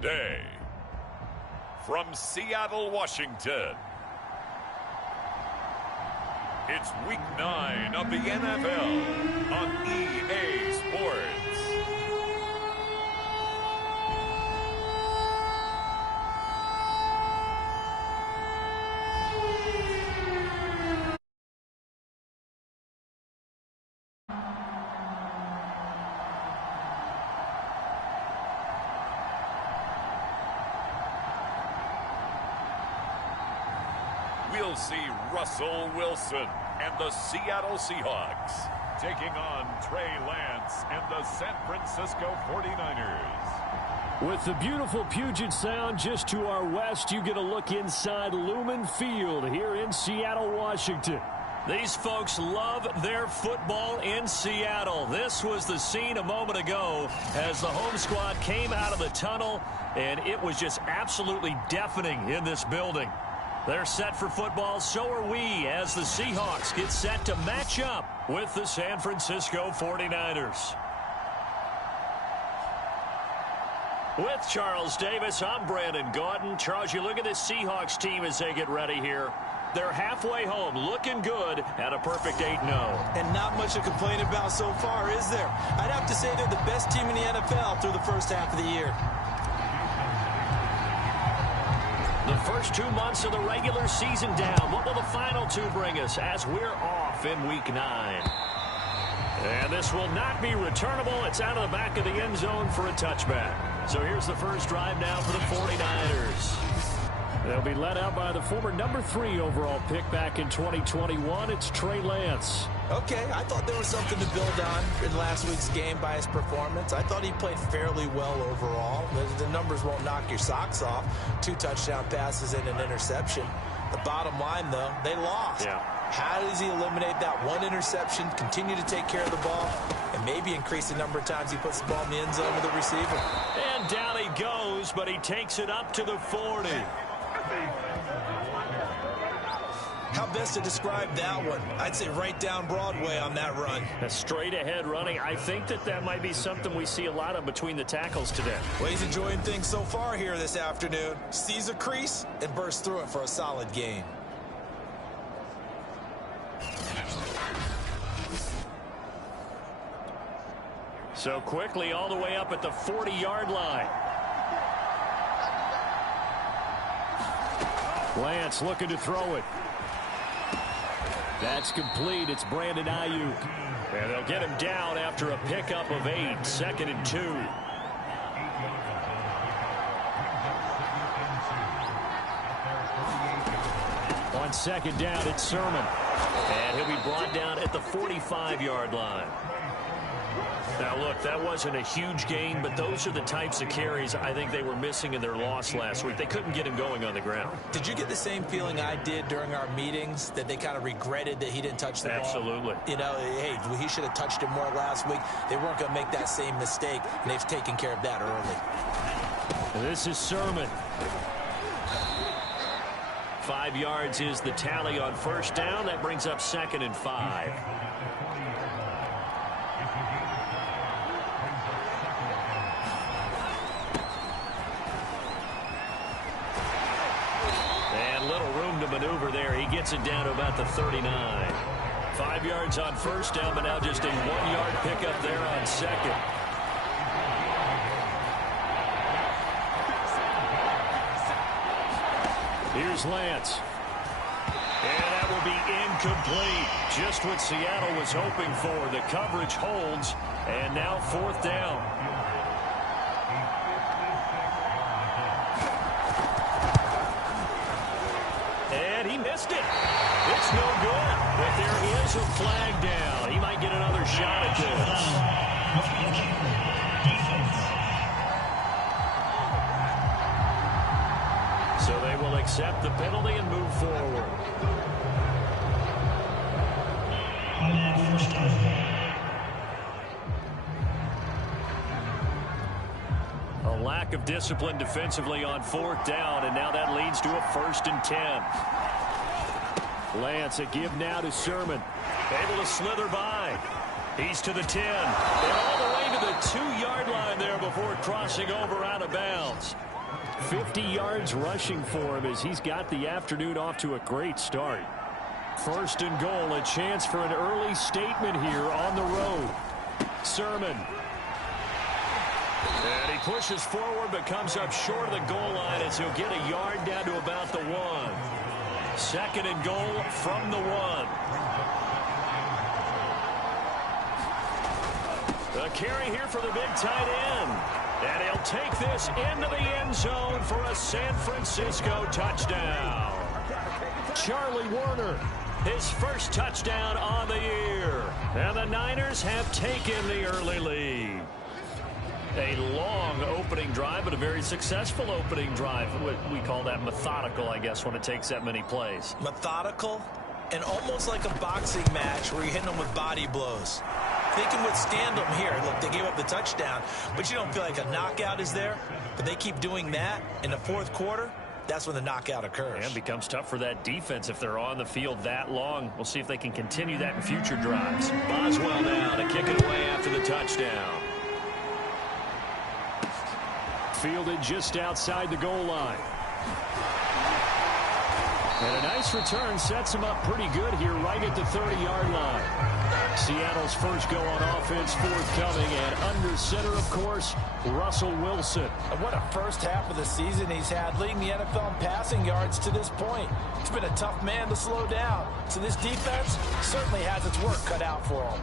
today, from Seattle, Washington, it's Week 9 of the NFL on EA Sports. We'll see Russell Wilson and the Seattle Seahawks taking on Trey Lance and the San Francisco 49ers. With the beautiful Puget Sound just to our west, you get a look inside Lumen Field here in Seattle, Washington. These folks love their football in Seattle. This was the scene a moment ago as the home squad came out of the tunnel, and it was just absolutely deafening in this building. They're set for football, so are we, as the Seahawks get set to match up with the San Francisco 49ers. With Charles Davis, I'm Brandon Gaudin. Charles, you look at this Seahawks team as they get ready here. They're halfway home, looking good at a perfect 8-0. And not much to complain about so far, is there? I'd have to say they're the best team in the NFL through the first half of the year. The first 2 months of the regular season down. What will the final 2 bring us as we're off in Week 9? And this will not be returnable. It's out of the back of the end zone for a touchback. So here's the first drive now for the 49ers. They'll be led out by the former number 3 overall pick back in 2021. It's Trey Lance. Okay, I thought there was something to build on in last week's game by his performance. I thought he played fairly well overall. The numbers won't knock your socks off. 2 touchdown passes and an interception. The bottom line, though, they lost. Yeah. How does he eliminate that 1 interception, continue to take care of the ball, and maybe increase the number of times he puts the ball in the end zone with the receiver? And down he goes, but he takes it up to the 40. How best to describe that one? I'd say right down Broadway on that run. A straight ahead running. I think that might be something we see a lot of between the tackles today. Well, he's enjoying things so far here this afternoon. Sees a crease and bursts through it for a solid gain. So quickly all the way up at the 40-yard line. Lance looking to throw it. That's complete. It's Brandon Ayuk. And they'll get him down after a pickup of 8. 2nd and 2. On 2nd down, it's Sermon. And he'll be brought down at the 45-yard line. Now, look, that wasn't a huge gain, but those are the types of carries I think they were missing in their loss last week. They couldn't get him going on the ground. Did you get the same feeling I did during our meetings, that they kind of regretted that he didn't touch the ball? Absolutely. You know, hey, he should have touched it more last week. They weren't going to make that same mistake, and they've taken care of that early. And this is Sermon. 5 yards is the tally on 1st down. That brings up 2nd and 5. Maneuver there. He gets it down to about the 39. 5 yards on 1st down, but now just a 1-yard pickup there on 2nd. Here's Lance. And that will be incomplete. Just what Seattle was hoping for. The coverage holds, and now 4th down. Missed it. It's no good. But there is a flag down. He might get another shot at this. So they will accept the penalty and move forward. A lack of discipline defensively on 4th down, and now that leads to a 1st and 10. Lance, a give now to Sermon. Able to slither by. He's to the 10. And all the way to the 2-yard line there before crossing over out of bounds. 50 yards rushing for him as he's got the afternoon off to a great start. First and goal, a chance for an early statement here on the road. Sermon. And he pushes forward but comes up short of the goal line as he'll get a yard down to about the 1. Second and goal from the 1. The carry here for the big tight end. And he'll take this into the end zone for a San Francisco touchdown. Charlie Warner, his first touchdown on the year. And the Niners have taken the early lead. A long opening drive, but a very successful opening drive. We call that methodical, I guess, when it takes that many plays. Methodical and almost like a boxing match where you're hitting them with body blows. They can withstand them here. Look, they gave up the touchdown, but you don't feel like a knockout is there. But they keep doing that in the fourth quarter. That's when the knockout occurs. And it becomes tough for that defense if they're on the field that long. We'll see if they can continue that in future drives. Boswell now to kick it away after the touchdown. Fielded just outside the goal line. And a nice return sets him up pretty good here right at the 30-yard line. Seattle's first go on offense forthcoming, and under center, of course, Russell Wilson. And what a first half of the season he's had, leading the NFL in passing yards to this point. He's been a tough man to slow down. So this defense certainly has its work cut out for him.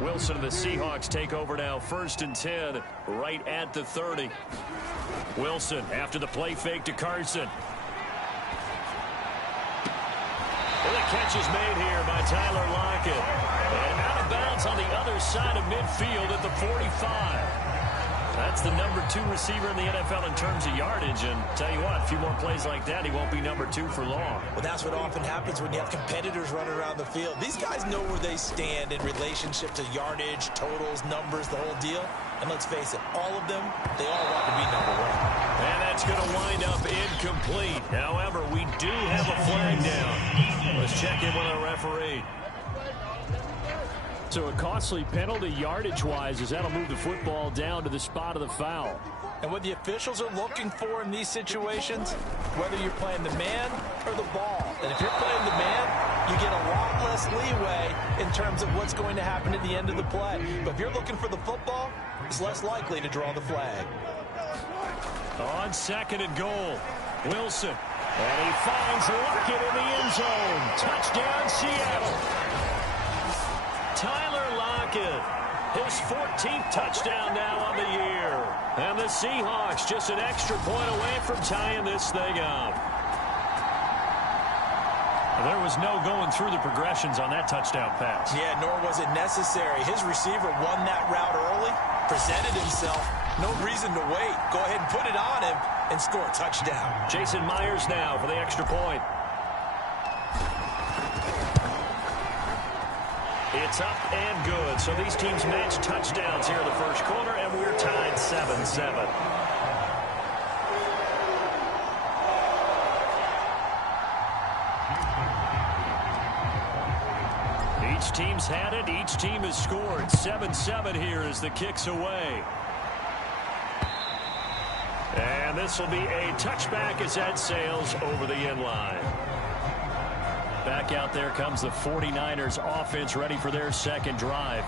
Wilson and the Seahawks take over now, 1st and 10, right at the 30. Wilson after the play fake to Carson. Well, the catch is made here by Tyler Lockett. And out of bounds on the other side of midfield at the 45. That's the number 2 receiver in the NFL in terms of yardage. And tell you what, a few more plays like that, he won't be number 2 for long. Well, that's what often happens when you have competitors running around the field. These guys know where they stand in relationship to yardage, totals, numbers, the whole deal. And let's face it, all of them, they all want to be number 1. And that's going to wind up incomplete. However, we do have a flag down. Let's check in with our referee. So a costly penalty yardage-wise as that'll move the football down to the spot of the foul. And what the officials are looking for in these situations, whether you're playing the man or the ball. And if you're playing the man, you get a lot less leeway in terms of what's going to happen at the end of the play. But if you're looking for the football, it's less likely to draw the flag. On 2nd and goal, Wilson. And he finds Lockett in the end zone. Touchdown, Seattle. Tyler Lockett, his 14th touchdown now on the year. And the Seahawks just an extra point away from tying this thing up. There was no going through the progressions on that touchdown pass. Yeah, nor was it necessary. His receiver won that route early, presented himself. No reason to wait. Go ahead and put it on him and score a touchdown. Jason Myers now for the extra point. It's up and good. So these teams match touchdowns here in the first quarter, and we're tied 7-7. Each team's had it. Each team has scored. 7-7 here as the kick's away. And this will be a touchback as that sails over the end line. Back out there comes the 49ers offense ready for their second drive.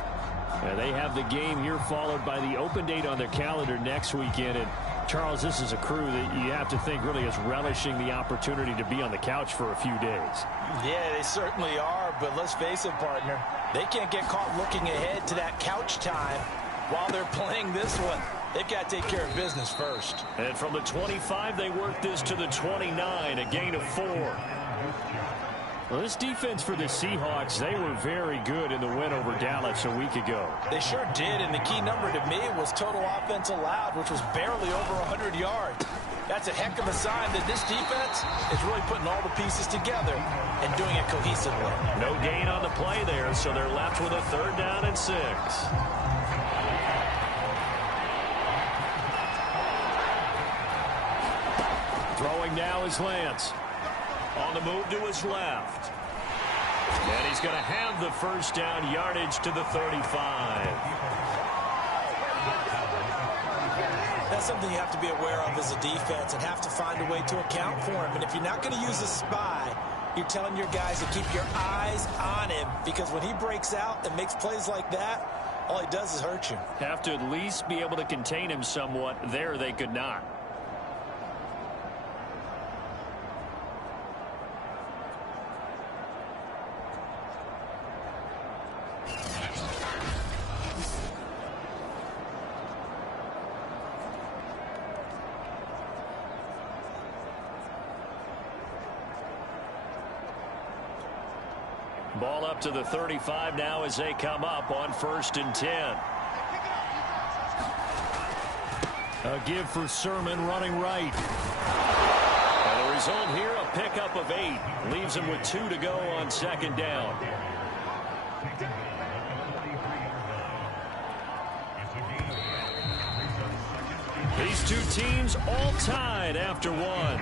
And they have the game here followed by the open date on their calendar next weekend. And Charles, this is a crew that you have to think really is relishing the opportunity to be on the couch for a few days. Yeah, they certainly are. But let's face it, partner, they can't get caught looking ahead to that couch time while they're playing this one. They've got to take care of business first. And from the 25, they work this to the 29, a gain of 4. Well, this defense for the Seahawks, they were very good in the win over Dallas a week ago. They sure did, and the key number to me was total offense allowed, which was barely over 100 yards. That's a heck of a sign that this defense is really putting all the pieces together and doing it cohesively. No gain on the play there, so they're left with a 3rd down and 6. Throwing now is Lance. On the move to his left. And he's going to have the first down, yardage to the 35. That's something you have to be aware of as a defense and have to find a way to account for him. And if you're not going to use a spy, you're telling your guys to keep your eyes on him, because when he breaks out and makes plays like that, all he does is hurt you. Have to at least be able to contain him somewhat. There they could not. Ball up to the 35 now as they come up on 1st and 10. A give for Sermon running right. And the result here, a pickup of 8. Leaves him with 2 to go on 2nd down. These two teams all tied after 1.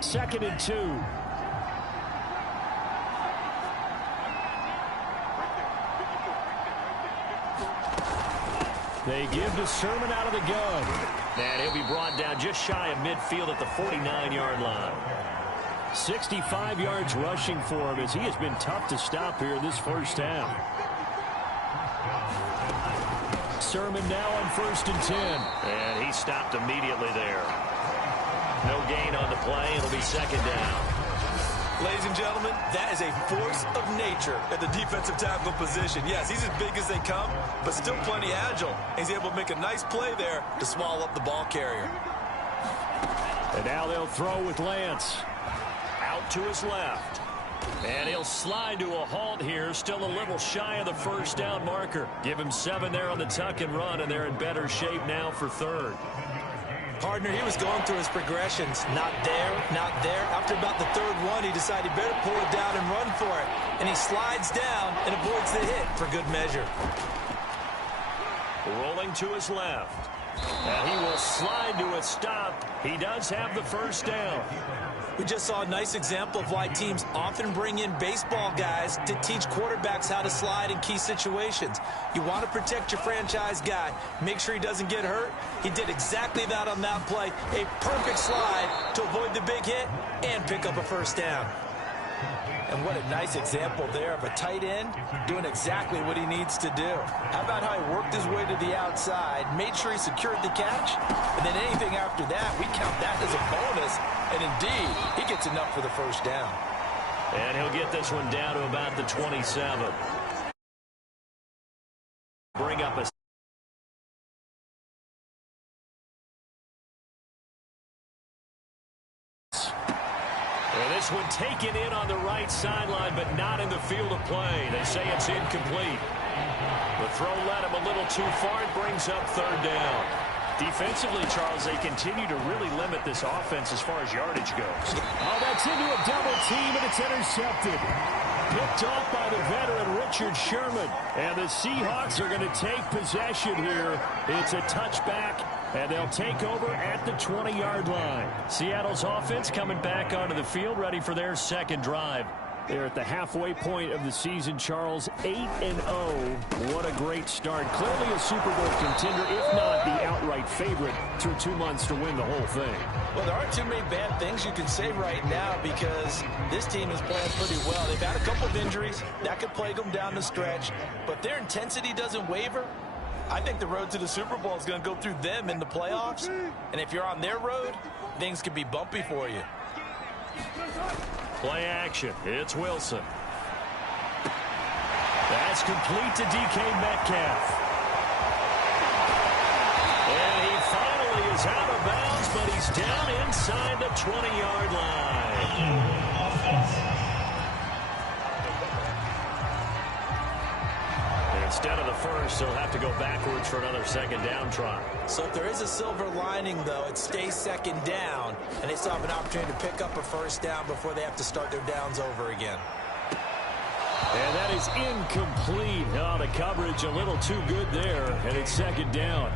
Second and 2. They give to Sermon out of the gun. And he'll be brought down just shy of midfield at the 49-yard line. 65 yards rushing for him, as he has been tough to stop here in this first half. Sermon now on 1st and 10. And he stopped immediately there. No gain on the play. It'll be 2nd down. Ladies and gentlemen, that is a force of nature at the defensive tackle position. Yes, he's as big as they come, but still plenty agile. He's able to make a nice play there to swallow up the ball carrier. And now they'll throw with Lance. Out to his left. And he'll slide to a halt here, still a little shy of the first down marker. Give him 7 there on the tuck and run, and they're in better shape now for 3rd. Partner, he was going through his progressions. Not there, not there. After about the 3rd one, he decided he better pull it down and run for it. And he slides down and avoids the hit for good measure. Rolling to his left. And he will slide to a stop. He does have the first down. We just saw a nice example of why teams often bring in baseball guys to teach quarterbacks how to slide in key situations. You want to protect your franchise guy. Make sure he doesn't get hurt. He did exactly that on that play. A perfect slide to avoid the big hit and pick up a first down. And what a nice example there of a tight end doing exactly what he needs to do. How about how he worked his way to the outside, made sure he secured the catch, and then anything after that, we count that as a bonus. And indeed, he gets enough for the first down. And he'll get this one down to about the 27. Bring up a this one taken in on the right sideline, but not in the field of play. They say it's incomplete. The throw led him a little too far. It brings up 3rd down. Defensively, Charles, they continue to really limit this offense as far as yardage goes. Oh, that's into a double team, and it's intercepted. Picked off by the veteran Richard Sherman. And the Seahawks are going to take possession here. It's a touchback, and they'll take over at the 20-yard line. Seattle's offense coming back onto the field, ready for their 2nd drive. They're at the halfway point of the season, Charles, 8-0. What a great start. Clearly a Super Bowl contender, if not the outright favorite, through 2 months to win the whole thing. Well, there aren't too many bad things you can say right now because this team is playing pretty well. They've had a couple of injuries. That could plague them down the stretch. But their intensity doesn't waver. I think the road to the Super Bowl is going to go through them in the playoffs. And if you're on their road, things could be bumpy for you. Play action. It's Wilson. That's complete to DK Metcalf. And he finally is out of bounds, but he's down inside the 20-yard line. Instead of the first, they'll have to go backwards for another 2nd down try. So if there is a silver lining, though, it stays 2nd down, and they still have an opportunity to pick up a first down before they have to start their downs over again. And that is incomplete. Oh, the coverage a little too good there, and it's second down.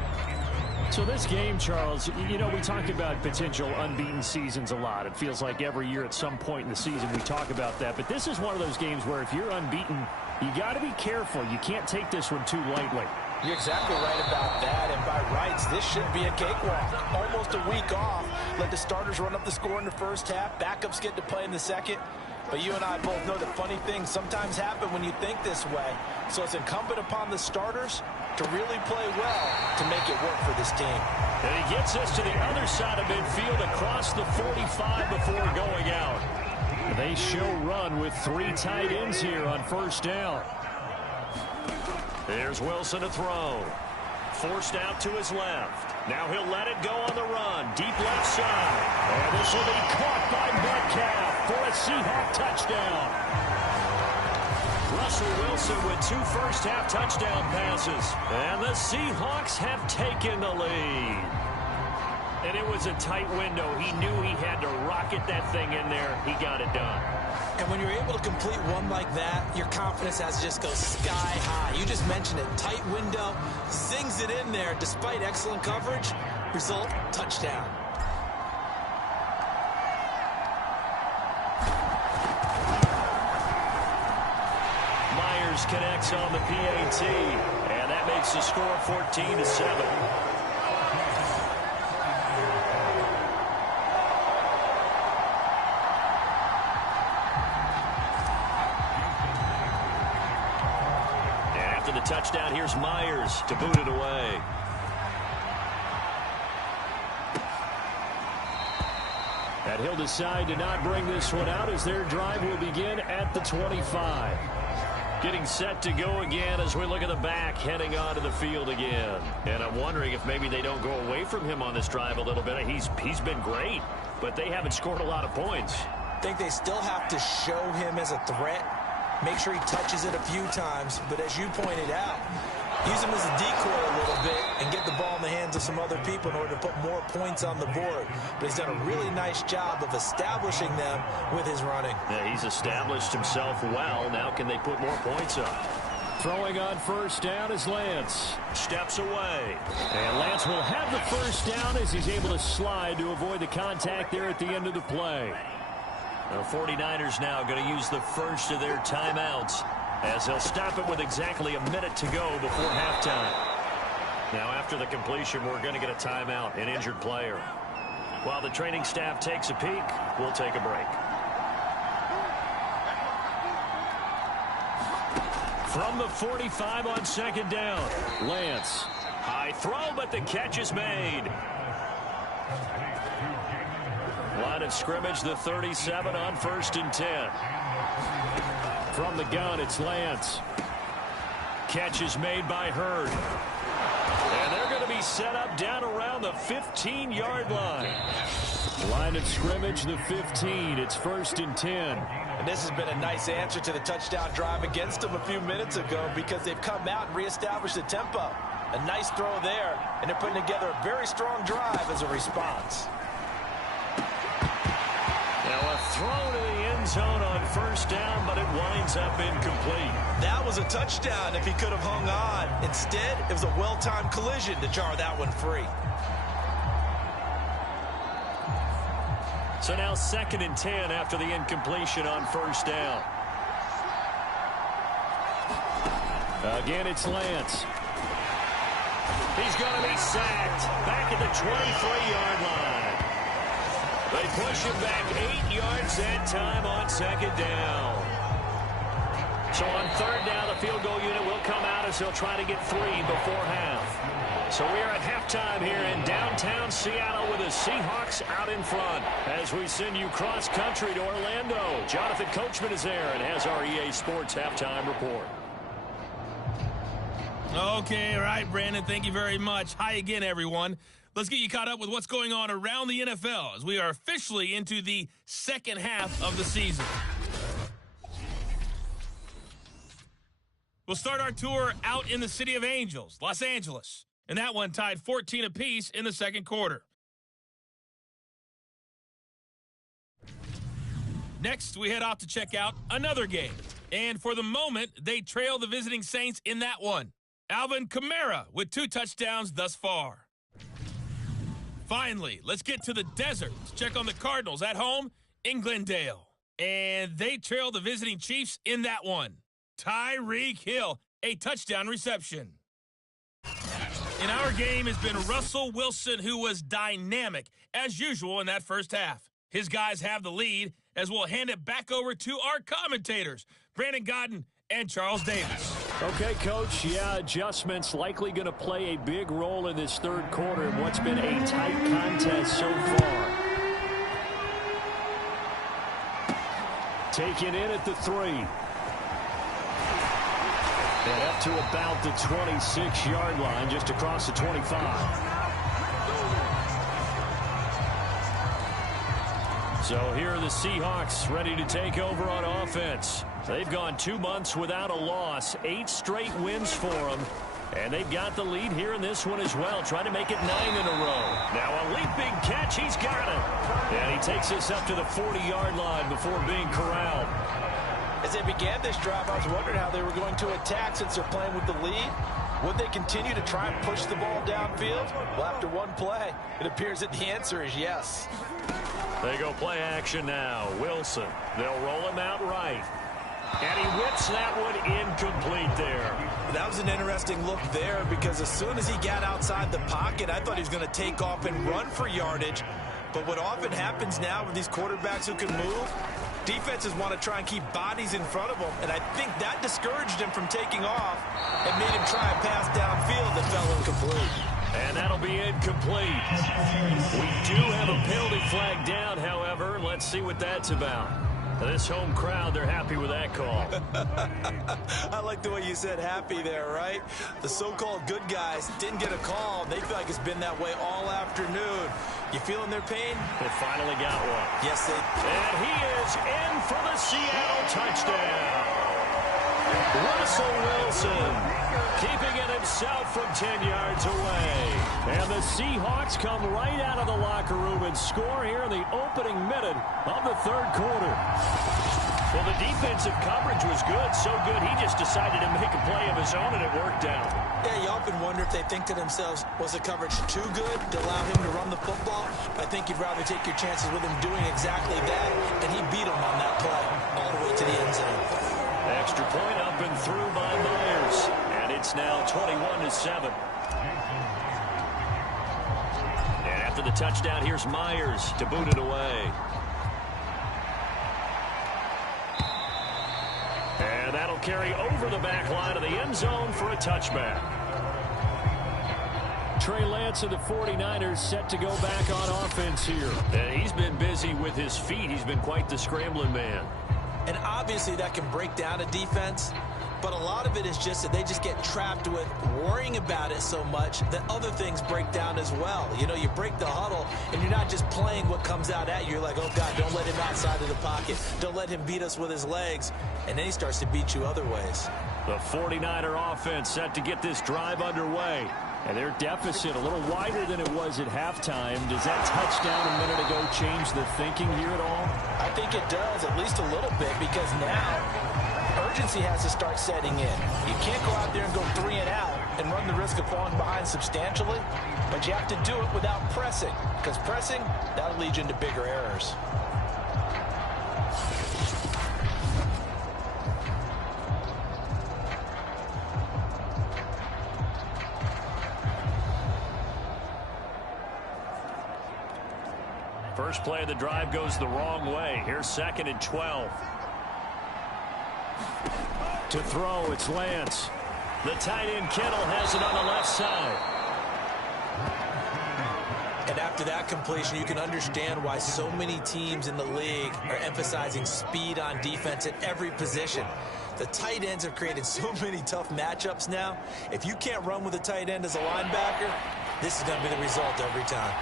So this game, Charles, you know, we talk about potential unbeaten seasons a lot. It feels like every year at some point in the season we talk about that. But this is one of those games where if you're unbeaten, you got to be careful. You can't take this one too lightly. You're exactly right about that, and by rights, this should be a cakewalk. Almost a week off. Let the starters run up the score in the first half. Backups get to play in the second. But you and I both know that funny things sometimes happen when you think this way. So it's incumbent upon the starters to really play well to make it work for this team. And he gets us to the other side of midfield across the 45 before going out. They show run with 3 tight ends here on first down. There's Wilson to throw. Forced out to his left. Now he'll let it go on the run. Deep left side. And this will be caught by Metcalf for a Seahawk touchdown. Russell Wilson with 2 first-half touchdown passes. And the Seahawks have taken the lead. And it was a tight window. He knew he had to rocket that thing in there. He got it done. And when you're able to complete one like that, your confidence has to just go sky high. You just mentioned it. Tight window, zings it in there despite excellent coverage. Result, touchdown. Myers connects on the PAT, and that makes the score 14-7. Touchdown, here's Myers to boot it away. And he'll decide to not bring this one out as their drive will begin at the 25. Getting set to go again as we look at the back heading onto the field again. And I'm wondering if maybe they don't go away from him on this drive a little bit. He's been great, but they haven't scored a lot of points. I think they still have to show him as a threat. Make sure he touches it a few times, but as you pointed out, use him as a decoy a little bit and get the ball in the hands of some other people in order to put more points on the board. But he's done a really nice job of establishing them with his running. Yeah, he's established himself well. Now can they put more points up? Throwing on first down is Lance. Steps away. And Lance will have the first down as he's able to slide to avoid the contact there at the end of the play. The 49ers now going to use the first of their timeouts as they'll stop it with exactly a minute to go before halftime. Now after the completion, we're going to get a timeout, an injured player. While the training staff takes a peek, we'll take a break. From the 45 on second down, Lance. High throw, but the catch is made. Line of scrimmage, the 37 on 1st and 10. From the gun, it's Lance. Catch is made by Hurd. And they're going to be set up down around the 15-yard line. Line of scrimmage, the 15. It's 1st and 10. And this has been a nice answer to the touchdown drive against them a few minutes ago because they've come out and reestablished the tempo. A nice throw there, and they're putting together a very strong drive as a response. Now a throw to the end zone on 1st down, but it winds up incomplete. That was a touchdown if he could have hung on. Instead, it was a well-timed collision to jar that one free. So now 2nd and 10 after the incompletion on 1st down. Again, it's Lance. He's going to be sacked back at the 23-yard line. They push him back 8 yards that time on 2nd down. So on 3rd down, the field goal unit will come out as they'll try to get 3 before half. So we are at halftime here in downtown Seattle with the Seahawks out in front. As we send you cross-country to Orlando, Jonathan Coachman is there and has our EA Sports halftime report. Okay, all right, Brandon, thank you very much. Hi again, everyone. Let's get you caught up with what's going on around the NFL as we are officially into the second half of the season. We'll start our tour out in the City of Angels, Los Angeles. And that one tied 14 apiece in the second quarter. Next, we head off to check out another game. And for the moment, they trail the visiting Saints in that one. Alvin Kamara with 2 touchdowns thus far. Finally, let's get to the desert to check on the Cardinals at home in Glendale. And they trail the visiting Chiefs in that one. Tyreek Hill, a touchdown reception. In our game has been Russell Wilson, who was dynamic, as usual, in that first half. His guys have the lead, as we'll hand it back over to our commentators, Brandon Godden and Charles Davis. Okay, Coach, adjustments likely going to play a big role in this third quarter in what's been a tight contest so far. Taken in at the 3. And up to about the 26-yard line, just across the 25. So here are the Seahawks ready to take over on offense. They've gone 2 months without a loss, 8 straight wins for them. And they've got the lead here in this one as well, trying to make it 9 in a row. Now a leaping catch, he's got it. And he takes this up to the 40-yard line before being corralled. As they began this drive, I was wondering how they were going to attack since they're playing with the lead. Would they continue to try and push the ball downfield? Well, after one play, it appears that the answer is yes. They go play action now. Wilson, they'll roll him out right. And he whips that one incomplete there. That was an interesting look there because as soon as he got outside the pocket, I thought he was going to take off and run for yardage. But what often happens now with these quarterbacks who can move, defenses want to try and keep bodies in front of them, and I think that discouraged him from taking off and made him try a pass downfield that fell incomplete. And that'll be incomplete. We do have a penalty flag down, however. Let's see what that's about. This home crowd, they're happy with that call. I like the way you said happy there, right? The so-called good guys didn't get a call. They feel like it's been that way all afternoon. You feeling their pain? They finally got one. Yes, they... And he is in for the Seattle touchdown. Russell Wilson keeping it himself from 10 yards away. And the Seahawks come right out of the locker room and score here in the opening minute of the third quarter. Well, the defensive coverage was good, so good he just decided to make a play of his own, and it worked out. Yeah, you often wonder if they think to themselves, was the coverage too good to allow him to run the football? I think you'd rather take your chances with him doing exactly that, and he beat him on that play all the way to the end zone. Extra point up and through by Myers, and it's now 21-7. And after the touchdown, here's Myers to boot it away. And that'll carry over the back line of the end zone for a touchback. Trey Lance of the 49ers set to go back on offense here. And he's been busy with his feet. He's been quite the scrambling man. And obviously that can break down a defense, but a lot of it is just that they just get trapped with worrying about it so much that other things break down as well. You know, you break the huddle, and you're not just playing what comes out at you. You're like, oh, God, don't let him outside of the pocket. Don't let him beat us with his legs. And then he starts to beat you other ways. The 49er offense set to get this drive underway. And their deficit a little wider than it was at halftime. Does that touchdown a minute ago change the thinking here at all? I think it does, at least a little bit, because now urgency has to start setting in. You can't go out there and go 3 and out and run the risk of falling behind substantially, but you have to do it without pressing, because pressing, that'll lead you into bigger errors. First play of the drive goes the wrong way. Here's 2nd and 12. To throw, it's Lance. The tight end Kittle has it on the left side. And after that completion, you can understand why so many teams in the league are emphasizing speed on defense at every position. The tight ends have created so many tough matchups now. If you can't run with a tight end as a linebacker, this is going to be the result every time.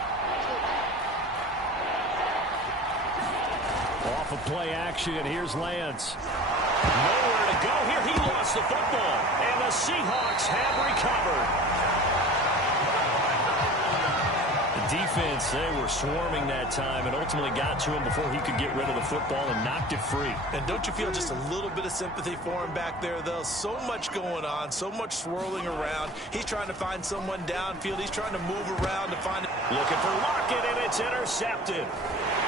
Off of play action, here's Lance. Nowhere to go here. He lost the football, and the Seahawks have recovered. defense, they were swarming that time and ultimately got to him before he could get rid of the football and knocked it free. And don't you feel just a little bit of sympathy for him back there, though? So much going on, so much swirling around. He's trying to find someone downfield. He's trying to move around to find... Looking for Lockett, and it's intercepted.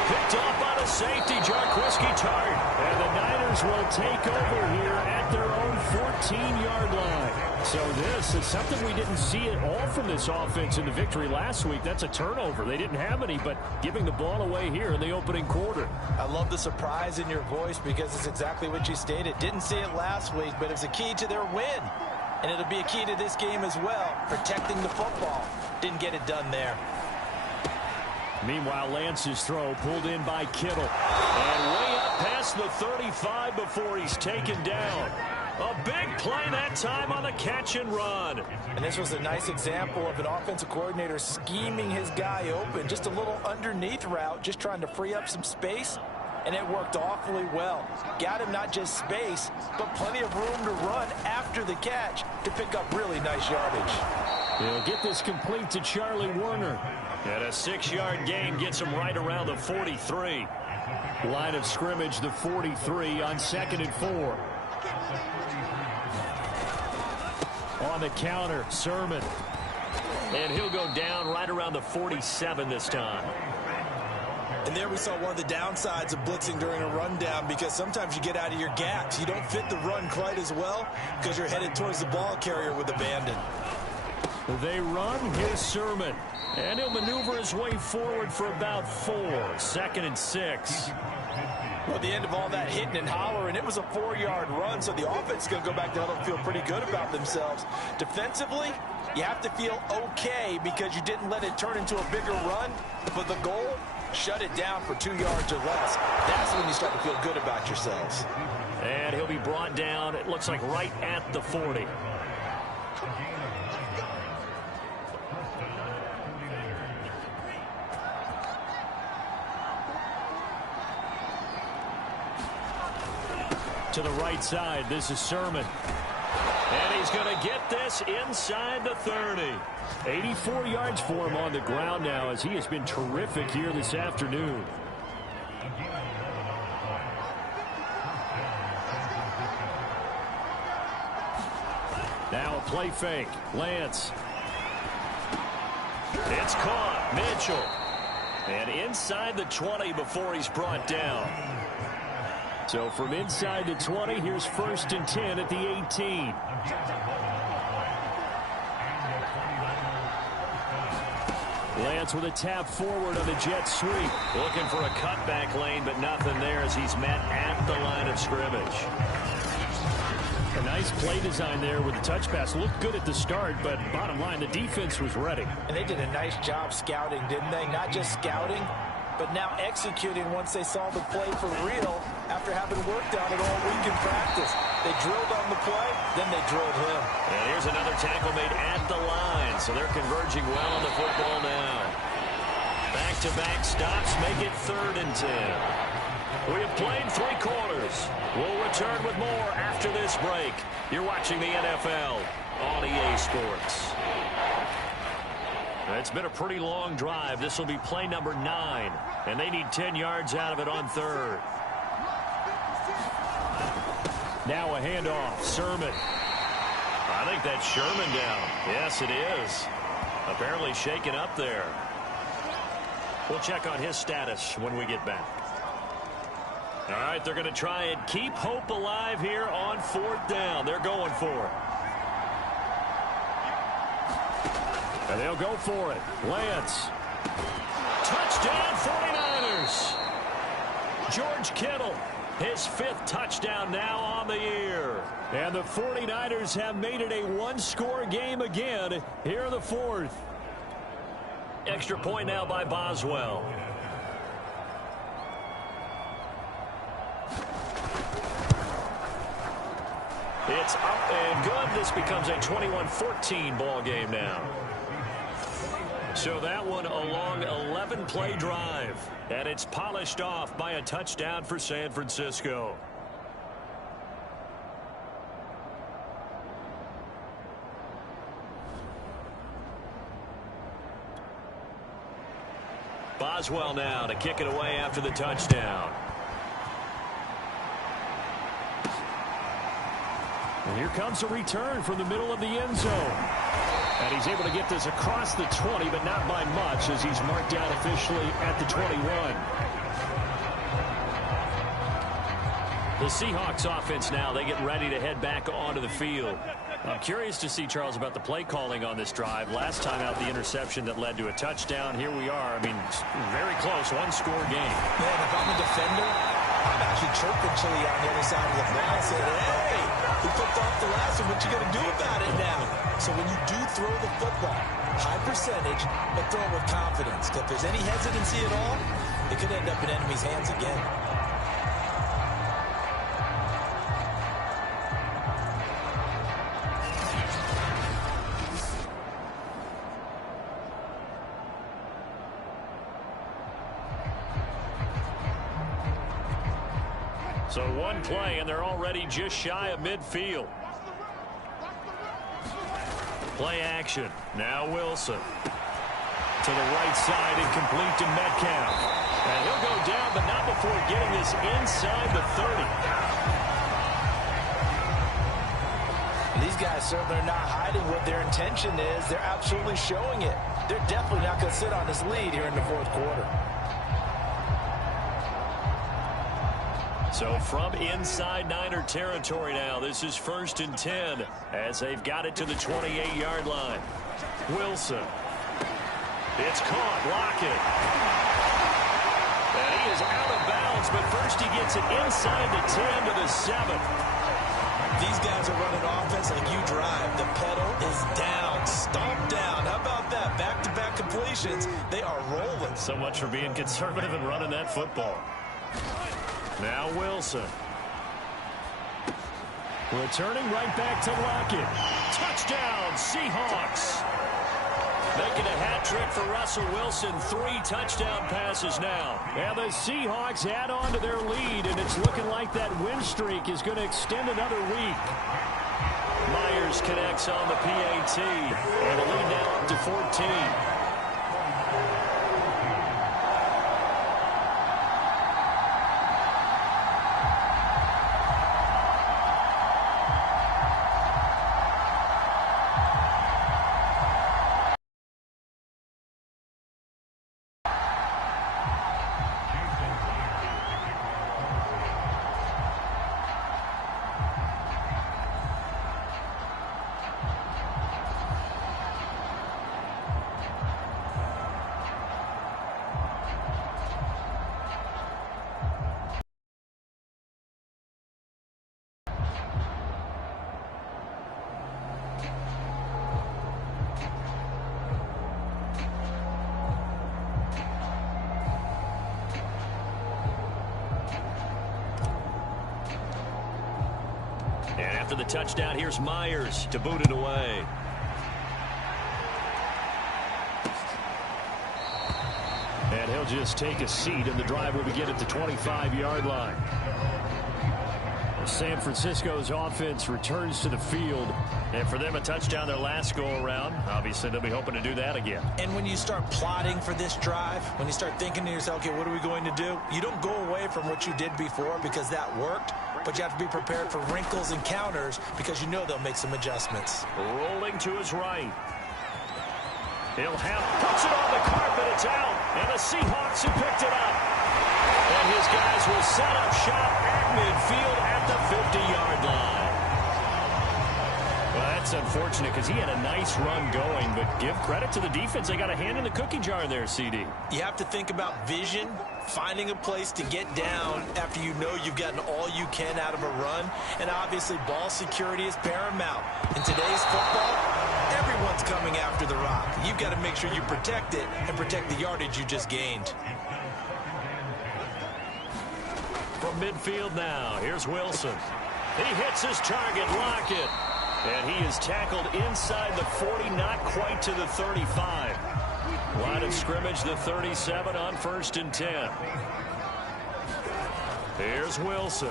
Picked off by the safety, Jarquiski Tart. And the Niners will take over here at their own 14-yard line. So this is something we didn't see at all from this offense in the victory last week. That's a turnover. They didn't have any, but giving the ball away here in the opening quarter. I love the surprise in your voice because it's exactly what you stated. Didn't see it last week, but it was a key to their win. And it'll be a key to this game as well, protecting the football. Didn't get it done there. Meanwhile, Lance's throw pulled in by Kittle. And way up past the 35 before he's taken down. A big play that time on the catch and run. And this was a nice example of an offensive coordinator scheming his guy open. Just a little underneath route, just trying to free up some space. And it worked awfully well. Got him not just space, but plenty of room to run after the catch to pick up really nice yardage. He'll get this complete to Charlie Werner. And a 6-yard gain gets him right around the 43. Line of scrimmage, the 43 on 2nd and 4. On the counter, Sermon. And he'll go down right around the 47 this time. And there we saw one of the downsides of blitzing during a rundown, because sometimes you get out of your gaps. You don't fit the run quite as well because you're headed towards the ball carrier with abandon. They run. Here's Sermon. And he'll maneuver his way forward for about 4. 2nd and 6. Well, at the end of all that hitting and hollering, it was a 4-yard run, so the offense is going to go back to huddle and feel pretty good about themselves. Defensively, you have to feel okay because you didn't let it turn into a bigger run. But the goal, shut it down for 2 yards or less. That's when you start to feel good about yourselves. And he'll be brought down, it looks like right at the 40. To the right side, this is Sermon. And he's going to get this inside the 30. 84 yards for him on the ground now, as he has been terrific here this afternoon. Now a play fake. Lance. It's caught. Mitchell. And inside the 20 before he's brought down. So from inside the 20, here's 1st and 10 at the 18. Lance with a tap forward on the jet sweep. Looking for a cutback lane, but nothing there as he's met at the line of scrimmage. A nice play design there with the touch pass. Looked good at the start, but bottom line, the defense was ready. And they did a nice job scouting, didn't they? Not just scouting, but now executing once they saw the play for real after having worked on it all week in practice. They drilled on the play, then they drilled him. And here's another tackle made at the line, so they're converging well on the football now. Back-to-back stops make it 3rd and 10. We have played 3 quarters. We'll return with more after this break. You're watching the NFL on EA Sports. It's been a pretty long drive. This will be play number 9, and they need 10 yards out of it on 3rd. Now a handoff. Sermon. I think that's Sherman down. Yes, it is. Apparently shaken up there. We'll check on his status when we get back. All right, they're going to try and keep hope alive here on 4th down. They're going for it. And they'll go for it. Lance. Touchdown 49ers. George Kittle. His 5th touchdown now on the year. And the 49ers have made it a 1-score game again here in the 4th. Extra point now by Boswell. It's up and good. This becomes a 21-14 ball game now. So that one a long 11-play drive. And it's polished off by a touchdown for San Francisco. Boswell now to kick it away after the touchdown. And here comes a return from the middle of the end zone. And he's able to get this across the 20, but not by much, as he's marked down officially at the 21. The Seahawks offense now, they get ready to head back onto the field. I'm curious to see, Charles, about the play calling on this drive. Last time out, the interception that led to a touchdown. Here we are. I mean, very close, one-score game. Man, if I'm a defender, I'm actually chirping Chili on the other side of the line saying, hey, we picked off the last one. What you going to do about it now? So when you do throw the football, high percentage, but throw it with confidence. If there's any hesitancy at all, it could end up in enemy's hands again. So one play, and they're already just shy of midfield. Play action. Now Wilson. To the right side, incomplete to Metcalf. And he'll go down, but not before getting this inside the 30. These guys certainly are not hiding what their intention is. They're absolutely showing it. They're definitely not going to sit on this lead here in the fourth quarter. So from inside Niner territory now, this is 1st and 10 as they've got it to the 28-yard line. Wilson. It's caught. Lockett. And he is out of bounds, but first he gets it inside the 10 to the 7. These guys are running offense like you drive. The pedal is down, stomped down. How about that? Back-to-back completions. They are rolling. So much for being conservative and running that football. Now Wilson. Returning right back to Lockett. Touchdown, Seahawks. Making a hat trick for Russell Wilson. 3 touchdown passes now. And the Seahawks add on to their lead, and it's looking like that win streak is going to extend another week. Myers connects on the PAT. And the lead now up to 14. And after the touchdown, here's Myers to boot it away. And he'll just take a seat, and the drive will begin at the 25-yard line. San Francisco's offense returns to the field. And for them, a touchdown their last go-around. Obviously, they'll be hoping to do that again. And when you start plotting for this drive, when you start thinking to yourself, okay, what are we going to do? You don't go away from what you did before because that worked, but you have to be prepared for wrinkles and counters because you know they'll make some adjustments. Rolling to his right. He'll puts it on the carpet. It's out. And the Seahawks have picked it up. And his guys will set up shop at midfield at the 50-yard line. Well, that's unfortunate because he had a nice run going, but give credit to the defense. They got a hand in the cookie jar there, CD. You have to think about vision, finding a place to get down after you know you've gotten all you can out of a run, and obviously ball security is paramount. In today's football, everyone's coming after the rock. You've got to make sure you protect it and protect the yardage you just gained. From midfield now, here's Wilson. He hits his target, Lockett. And he is tackled inside the 40, not quite to the 35. Line of scrimmage, the 37 on 1st and 10. Here's Wilson.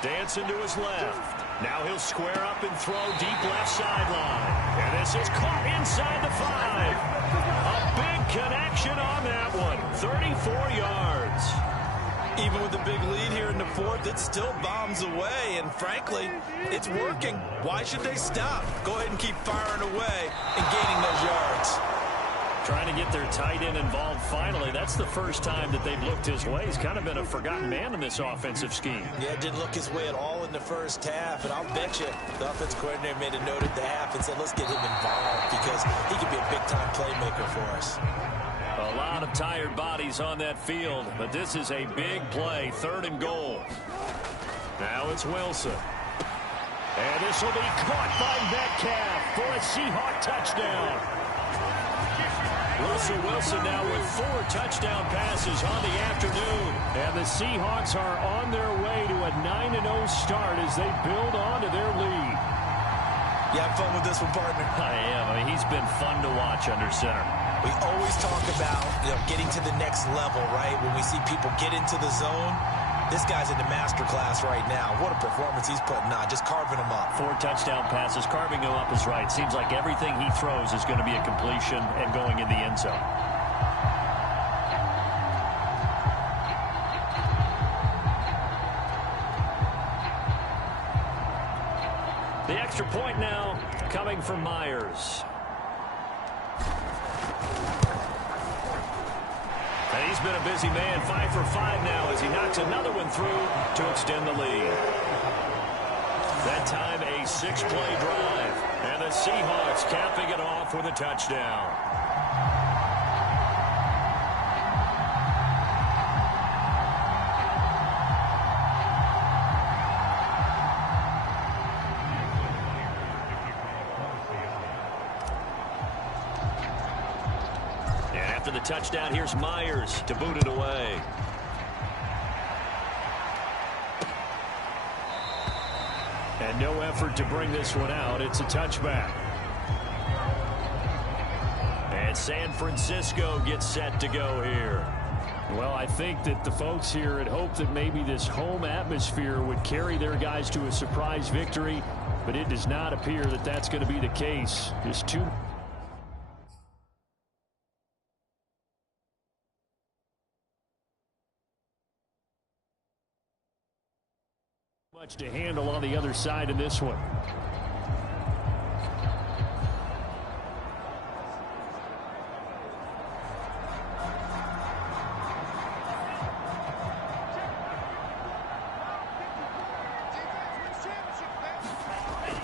Dancing to his left. Now he'll square up and throw deep left sideline. And this is caught inside the 5. Up Big connection on that one. 34 yards. Even with the big lead here in the fourth, it still bombs away, and frankly, it's working. Why should they stop? Go ahead and keep firing away and gaining those yards. Trying to get their tight end involved finally. That's the first time that they've looked his way. He's kind of been a forgotten man in this offensive scheme. Yeah, didn't look his way at all in the first half, and I'll bet you the offensive coordinator made a note at the half and said, let's get him involved because he could be a big-time playmaker for us. A lot of tired bodies on that field, but this is a big play, 3rd and goal. Now it's Wilson. And this will be caught by Metcalf for a Seahawk touchdown. Russell Wilson now with 4 touchdown passes on the afternoon. And the Seahawks are on their way to a 9-0 start as they build on to their lead. You have fun with this one, partner? I am. I mean, he's been fun to watch under center. We always talk about, getting to the next level, right? When we see people get into the zone, this guy's in the master class right now. What a performance he's putting on, just carving them up. 4 touchdown passes, carving them up is right. Seems like everything he throws is going to be a completion and going in the end zone. The extra point now coming from Myers. And he's been a busy man, 5 for 5 now as he knocks another one through to extend the lead. That time a 6-play drive, and the Seahawks capping it off with a touchdown. After the touchdown, here's Myers to boot it away. And no effort to bring this one out. It's a touchback. And San Francisco gets set to go here. Well, I think that the folks here had hoped that maybe this home atmosphere would carry their guys to a surprise victory, but it does not appear that that's going to be the case. Just too much to handle on the other side in this one.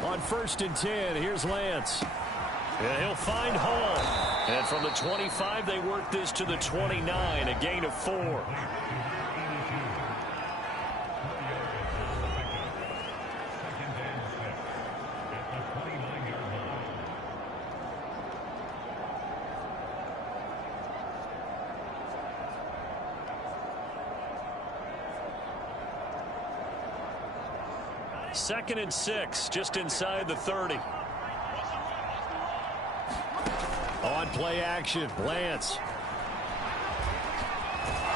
On 1st and 10, here's Lance. And he'll find Hall. And from the 25, they work this to the 29, a gain of 4. Second and 6, just inside the 30. On play action, Lance.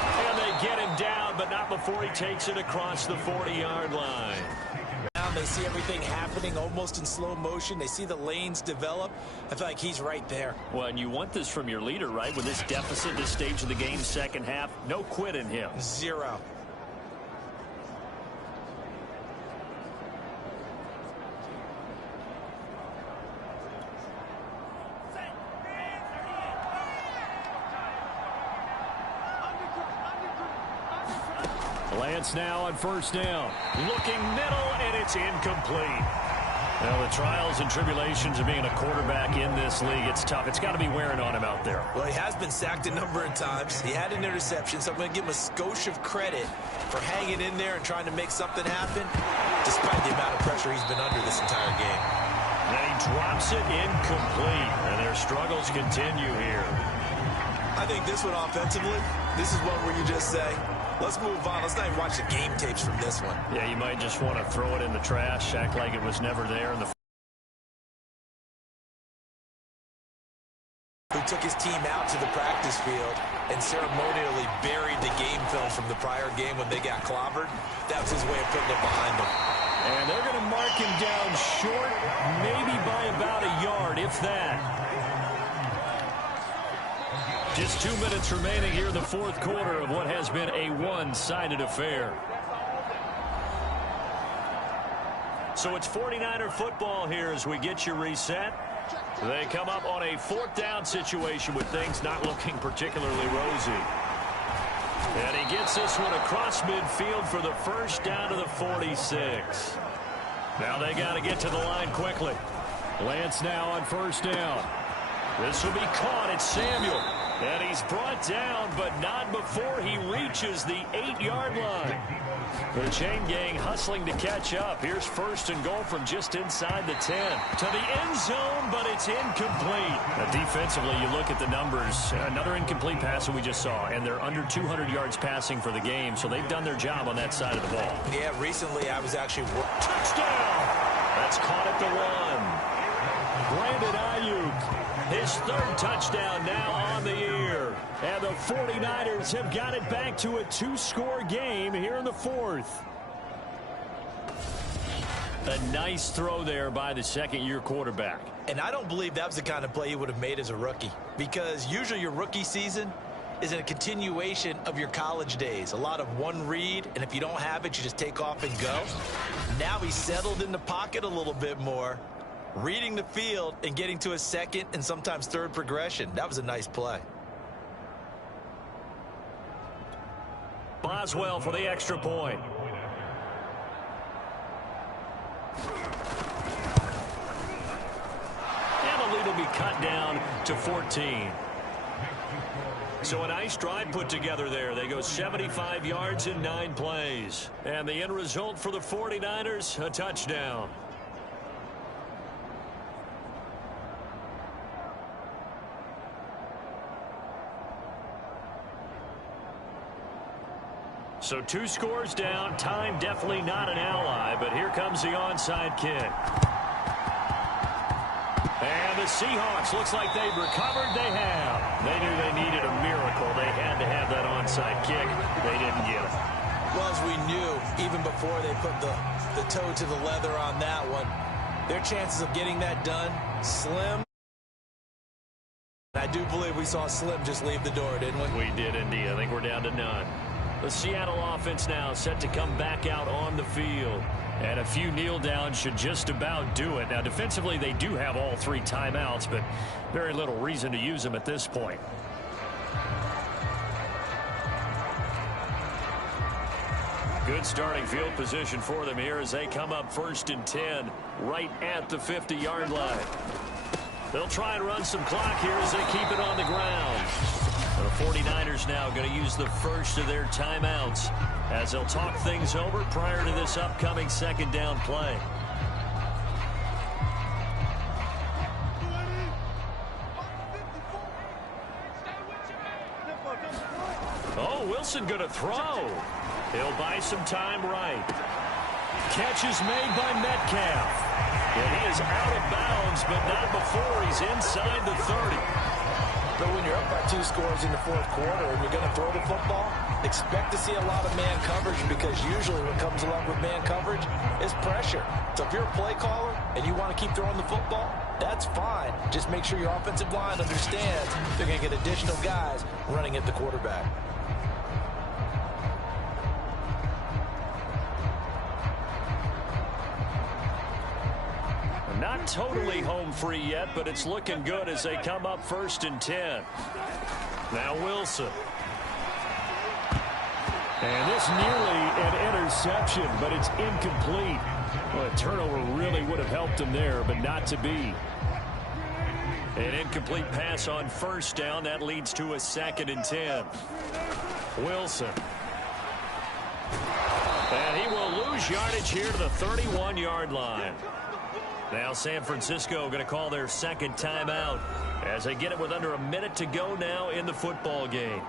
And they get him down, but not before he takes it across the 40-yard line. Now they see everything happening almost in slow motion. They see the lanes develop. I feel like he's right there. Well, and you want this from your leader, right? With this deficit, this stage of the game, second half, no quit in him. 0. Lance now on 1st down. Looking middle, and it's incomplete. Now, the trials and tribulations of being a quarterback in this league, it's tough. It's got to be wearing on him out there. Well, he has been sacked a number of times. He had an interception, so I'm going to give him a skosh of credit for hanging in there and trying to make something happen, despite the amount of pressure he's been under this entire game. And he drops it incomplete, and their struggles continue here. I think this one offensively, this is one where you just say, let's move on. Let's not even watch the game tapes from this one. Yeah, you might just want to throw it in the trash, act like it was never there. Who took his team out to the practice field and ceremonially buried the game film from the prior game when they got clobbered. That was his way of putting it behind them. And they're going to mark him down short, maybe by about a yard, if that. Just 2 minutes remaining here in the fourth quarter of what has been a one-sided affair. So it's 49er football here as we get you reset. They come up on a fourth down situation with things not looking particularly rosy. And he gets this one across midfield for the first down to the 46. Now they got to get to the line quickly. Lance now on first down. This will be caught. It's Samuel. And he's brought down, but not before he reaches the 8-yard line. The chain gang hustling to catch up. Here's first and goal from just inside the 10. To the end zone, but it's incomplete. Now, defensively, you look at the numbers. Another incomplete pass that we just saw, and they're under 200 yards passing for the game, so they've done their job on that side of the ball. Yeah, recently I was actually... Touchdown! That's caught at the 1. Brandon Ayuk. His third touchdown now on the year. And the 49ers have got it back to a 2-score game here in the fourth. A nice throw there by the second-year quarterback. And I don't believe that was the kind of play he would have made as a rookie. Because usually your rookie season is a continuation of your college days. A lot of one read, and if you don't have it, you just take off and go. Now he's settled in the pocket a little bit more, reading the field and getting to a second and sometimes third progression. That was a nice play. Boswell for the extra point. And the lead will be cut down to 14. So a nice drive put together there. They go 75 yards in 9 plays. And the end result for the 49ers, a touchdown. So 2 scores down. Time definitely not an ally, but here comes the onside kick. And the Seahawks, looks like they've recovered. They have. They knew they needed a miracle. They had to have that onside kick. They didn't get it. Well, as we knew, even before they put the toe to the leather on that one, their chances of getting that done, slim. I do believe we saw Slim just leave the door, didn't we? We did indeed. I think we're down to none. The Seattle offense now set to come back out on the field. And a few kneel downs should just about do it. Now, defensively, they do have all 3 timeouts, but very little reason to use them at this point. Good starting field position for them here as they come up first and 10 right at the 50-yard line. They'll try and run some clock here as they keep it on the ground. The 49ers now going to use the first of their timeouts as they'll talk things over prior to this upcoming second down play. Oh, Wilson going to throw. He'll buy some time right. Catch is made by Metcalf. And he is out of bounds, but not before he's inside the 30. But when you're up by 2 scores in the fourth quarter and you're going to throw the football, expect to see a lot of man coverage, because usually what comes along with man coverage is pressure. So if you're a play caller and you want to keep throwing the football, that's fine. Just make sure your offensive line understands they're going to get additional guys running at the quarterback. Not totally home free yet, but it's looking good as they come up first and 10. Now Wilson. And this nearly an interception, but it's incomplete. Well, a turnover really would have helped him there, but not to be. An incomplete pass on first down. That leads to a 2nd and 10. Wilson. And he will lose yardage here to the 31-yard line. Now San Francisco going to call their second timeout as they get it with under a minute to go now in the football game.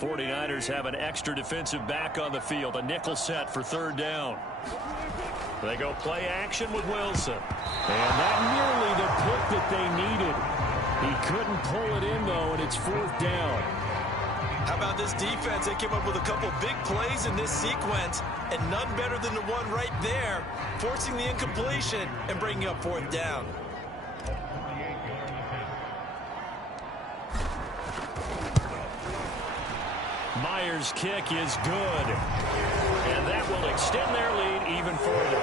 '49ers have an extra defensive back on the field, a nickel set for third down. They go play action with Wilson. And that nearly the pick that they needed. He couldn't pull it in, though, and it's fourth down. How about this defense? They came up with a couple big plays in this sequence, and none better than the one right there, forcing the incompletion and bringing up 4th down. Myers' kick is good, and that will extend their lead even further.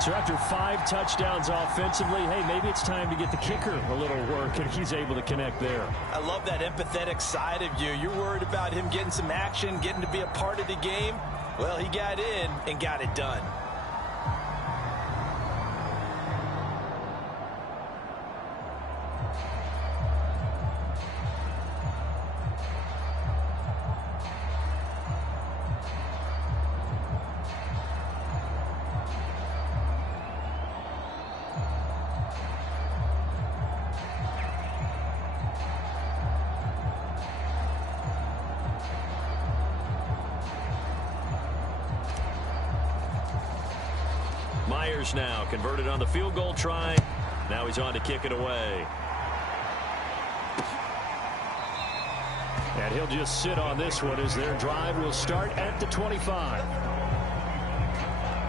So after 5 touchdowns offensively, hey, maybe it's time to get the kicker a little work, and he's able to connect there. I love that empathetic side of you. You're worried about him getting some action, getting to be a part of the game. Well, he got in and got it done. Myers now converted on the field goal try. Now he's on to kick it away. And he'll just sit on this one as their drive will start at the 25.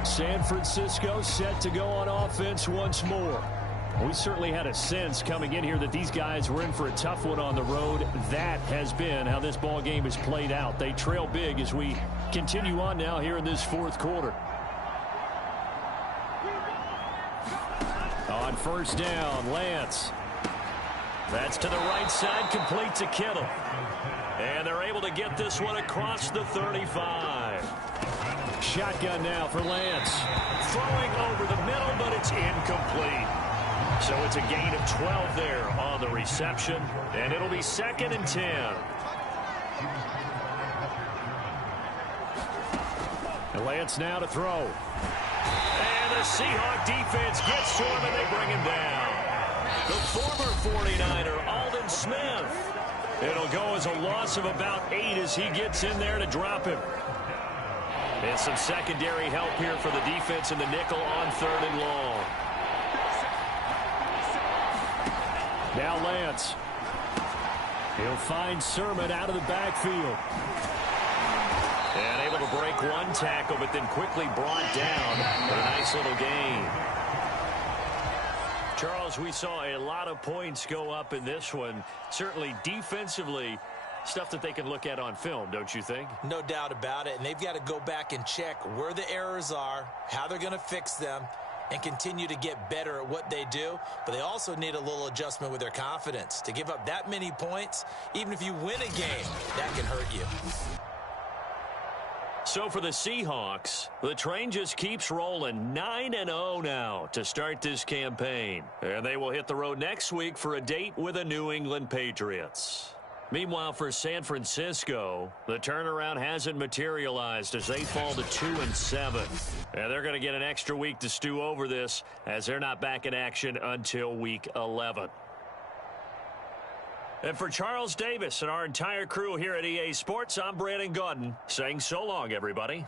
San Francisco set to go on offense once more. We certainly had a sense coming in here that these guys were in for a tough one on the road. That has been how this ball game has played out. They trail big as we continue on now here in this 4th quarter. On 1st down, Lance. That's to the right side, complete to Kittle. And they're able to get this one across the 35. Shotgun now for Lance. Throwing over the middle, but it's incomplete. So it's a gain of 12 there on the reception, and it'll be 2nd and 10. And Lance now to throw. And the Seahawks defense gets to him, and they bring him down. The former 49er, Aldon Smith. It'll go as a loss of about 8 as he gets in there to drop him. And some secondary help here for the defense in the nickel on 3rd and long. Now Lance. He'll find Sermon out of the backfield. And able to break one tackle, but then quickly brought down. But a nice little gain. Charles, we saw a lot of points go up in this one. Certainly defensively, stuff that they can look at on film, don't you think? No doubt about it. And they've got to go back and check where the errors are, how they're going to fix them, and continue to get better at what they do. But they also need a little adjustment with their confidence. To give up that many points, even if you win a game, that can hurt you. So for the Seahawks, the train just keeps rolling. 9-0 now to start this campaign. And they will hit the road next week for a date with the New England Patriots. Meanwhile, for San Francisco, the turnaround hasn't materialized as they fall to 2-7. And they're going to get an extra week to stew over this as they're not back in action until week 11. And for Charles Davis and our entire crew here at EA Sports, I'm Brandon Gaudin saying so long, everybody.